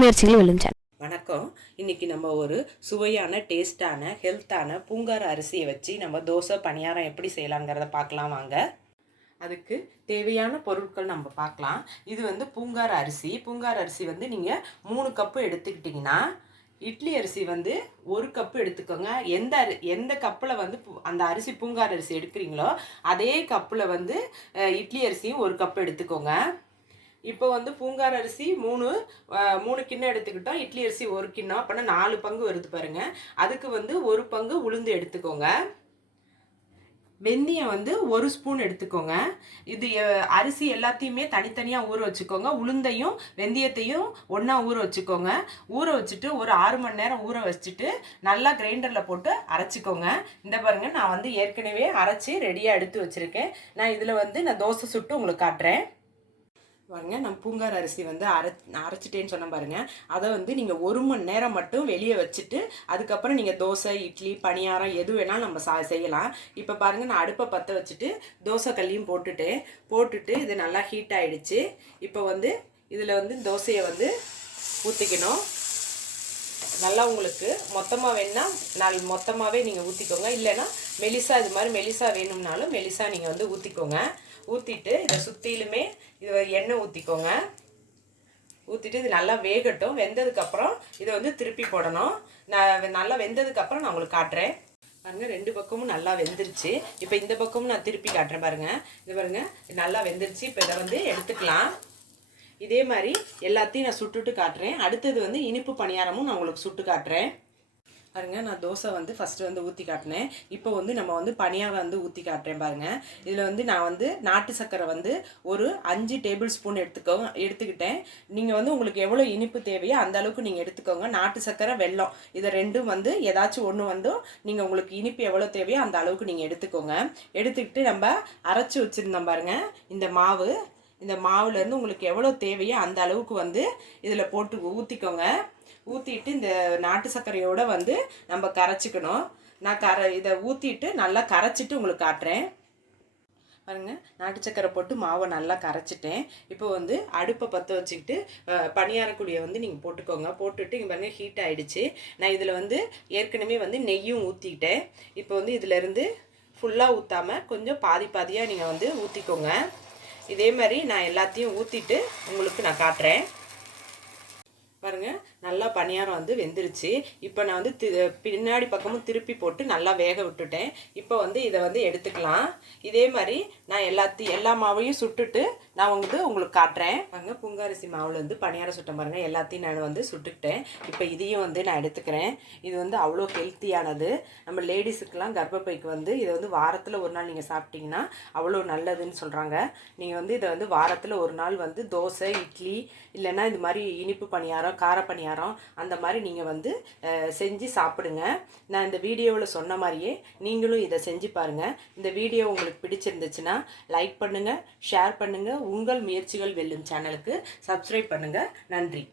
முயற்சிகளும் விழுந்தன வணக்கம். இன்னைக்கு நம்ம ஒரு சுவையான டேஸ்டான ஹெல்த்தான பூங்கார அரிசியை வச்சு நம்ம தோசை பணியாரம் எப்படி செய்யலாங்கிறத பார்க்கலாம் வாங்க. அதுக்கு தேவையான பொருட்கள் நம்ம பார்க்கலாம். இது வந்து பூங்கார அரிசி. பூங்கார அரிசி வந்து நீங்கள் மூணு கப்பு எடுத்துக்கிட்டிங்கன்னா இட்லி அரிசி வந்து ஒரு கப்பு எடுத்துக்கோங்க. எந்த எந்த கப்பில் வந்து பூ- அந்த அரிசி பூங்கார் அரிசி எடுக்கிறீங்களோ அதே கப்பில் வந்து இட்லி அரிசியும் ஒரு கப் எடுத்துக்கோங்க. இப்போ வந்து பூங்கார் அரிசி மூணு மூணு கிண்ணம் எடுத்துக்கிட்டோம். இட்லி அரிசி ஒரு கிண்ணம். அப்படின்னா நாலு பங்கு வருது பாருங்க. அதுக்கு வந்து ஒரு பங்கு உளுந்து எடுத்துக்கோங்க. வெந்தயம் வந்து ஒரு ஸ்பூன் எடுத்துக்கோங்க. இது அரிசி எல்லாத்தையுமே தனித்தனியாக ஊற வச்சுக்கோங்க. உளுந்தையும் வெந்தயத்தையும் ஒன்றா ஊற வச்சுக்கோங்க. ஊற வச்சுட்டு ஒரு ஆறு மணி நேரம் ஊற வச்சுட்டு நல்லா கிரைண்டரில் போட்டு அரைச்சிக்கோங்க. இந்த பாருங்க நான் வந்து ஏற்கனவே அரைச்சி ரெடியாக எடுத்து வச்சுருக்கேன். நான் இதில் வந்து நான் தோசை சுட்டு உங்களுக்கு காட்டுறேன். பாருங்க நான் பூங்கார் அரிசி வந்து அரை அரைச்சிட்டேன்னு சொன்னேன் பாருங்க. அதை வந்து நீங்கள் ஒரு மணி நேரம் மட்டும் வெளியே வச்சுட்டு அதுக்கப்புறம் நீங்கள் தோசை இட்லி பணியாரம் எது வேணாலும் நம்ம சா செய்யலாம். இப்போ பாருங்கள் நான் அடுப்பை பற்ற வச்சுட்டு தோசை கல்லையும் போட்டுட்டு போட்டுட்டு இது நல்லா ஹீட் ஆகிடுச்சு இப்போ வந்து இதில் வந்து தோசையை வந்து ஊற்றிக்கணும் நல்லா உங்களுக்கு மொத்தமாக வேணுன்னா நாள் மொத்தமாகவே நீங்கள் ஊற்றிக்கோங்க இல்லைன்னா மெலிசா இது மாதிரி மெலிசா வேணும்னாலும் மெலிசா நீங்கள் வந்து ஊற்றிக்கோங்க ஊற்றிட்டு இதை சுற்றிலுமே எண்ணெய் ஊற்றிக்கோங்க ஊற்றிட்டு இது நல்லா வேகட்டும். வெந்ததுக்கப்புறம் இதை வந்து திருப்பி போடணும். நான் நல்லா வெந்ததுக்கப்புறம் நான் உங்களுக்கு காட்டுறேன். பாருங்கள் ரெண்டு பக்கமும் நல்லா வெந்துருச்சு. இப்போ இந்த பக்கமும் நான் திருப்பி காட்டுறேன் பாருங்க. இது பாருங்கள் நல்லா வெந்துருச்சு. இப்போ இதை வந்து எடுத்துக்கலாம். இதே மாதிரி எல்லாத்தையும் நான் சுட்டுட்டு காட்டுறேன். அடுத்தது வந்து இனிப்பு பணியாரமும் நான் உங்களுக்கு சுட்டு காட்டுறேன். பாருங்க நான் தோசை வந்து ஃபஸ்ட்டு வந்து ஊற்றி காட்டினேன். இப்போ வந்து நம்ம வந்து பனியாக வந்து ஊற்றி காட்டுறேன் பாருங்க. இதில் வந்து நான் வந்து நாட்டு சர்க்கரை வந்து ஒரு அஞ்சு டேபிள் ஸ்பூன் எடுத்துக்கோ எடுத்துக்கிட்டேன். நீங்கள் வந்து உங்களுக்கு எவ்வளோ இனிப்பு தேவையோ அந்த அளவுக்கு நீங்கள் எடுத்துக்கோங்க. நாட்டு சர்க்கரை வெல்லம் இதை ரெண்டும் வந்து ஏதாச்சும் ஒன்று வந்து நீங்கள் உங்களுக்கு இனிப்பு எவ்வளோ தேவையோ அந்த அளவுக்கு நீங்கள் எடுத்துக்கோங்க. எடுத்துக்கிட்டு நம்ம அரைச்சி வச்சுருந்தோம் பாருங்க இந்த மாவு. இந்த மாவுலேருந்து உங்களுக்கு எவ்வளோ தேவையோ அந்த அளவுக்கு வந்து இதில் போட்டு ஊற்றிக்கோங்க ஊற்றிட்டு இந்த நாட்டு சர்க்கரையோடு வந்து நம்ம கரைச்சிக்கணும். நான் கரை இதை ஊற்றிட்டு நல்லா கரைச்சிட்டு உங்களுக்கு காட்டுறேன். பாருங்க நாட்டு சக்கரை போட்டு மாவை நல்லா கரைச்சிட்டேன். இப்போ வந்து அடுப்பை பற்ற வச்சுக்கிட்டு பணியாரக்குழியை வந்து நீங்கள் போட்டுக்கோங்க. போட்டுட்டு இங்கே பாருங்க ஹீட் ஆகிடுச்சு நான் இதில் வந்து ஏற்கனவே வந்து நெய்யும் ஊற்றிக்கிட்டேன் இப்போ வந்து இதிலேருந்து ஃபுல்லாக ஊற்றாமல் கொஞ்சம் பாதி பாதியாக நீங்கள் வந்து ஊற்றிக்கோங்க இதே மாதிரி நான் எல்லாத்தையும் ஊற்றிட்டு உங்களுக்கு நான் காட்டுறேன். பாருங்க. நல்லா பணியாரம் வந்து வெந்துருச்சு. இப்போ நான் வந்து பின்னாடி பக்கமும் திருப்பி போட்டு நல்லா வேக விட்டுட்டேன். இப்போ வந்து இதை வந்து எடுத்துக்கலாம். இதே மாதிரி நான் எல்லாத்தையும் எல்லா மாவையும் சுட்டுட்டு நான் வந்து உங்களுக்கு காட்டுறேன். பாருங்க புங்காரிசி மாவில் வந்து பணியாரம் சுட்ட பாருங்க. எல்லாத்தையும் நான் வந்து சுட்டுக்கிட்டேன். இப்போ இதையும் வந்து நான் எடுத்துக்கிறேன். இது வந்து அவ்வளோ ஹெல்த்தியானது. நம்ம லேடிஸுக்கெல்லாம் கர்ப்பப்பைக்கு வந்து இதை வந்து வாரத்தில் ஒரு நாள் நீங்கள் சாப்பிட்டீங்கன்னா அவ்வளோ நல்லதுன்னு சொல்கிறாங்க நீங்கள் வந்து இதை வந்து வாரத்தில் ஒரு நாள் வந்து தோசை இட்லி இல்லைன்னா இது மாதிரி இனிப்பு பணியாரம் காரப்பணியாரம் அந்த மாதிரி நீங்கள் வந்து செஞ்சு சாப்பிடுங்க. நான் இந்த வீடியோவில் சொன்ன மாதிரியே நீங்களும் இதை செஞ்சு பாருங்கள் இந்த வீடியோ உங்களுக்கு பிடிச்சிருந்துச்சுன்னா லைக் பண்ணுங்கள் ஷேர் பண்ணுங்கள் உங்கள் முயற்சிகள் வெல்லும் சேனலுக்கு சப்ஸ்கிரைப் பண்ணுங்கள் நன்றி.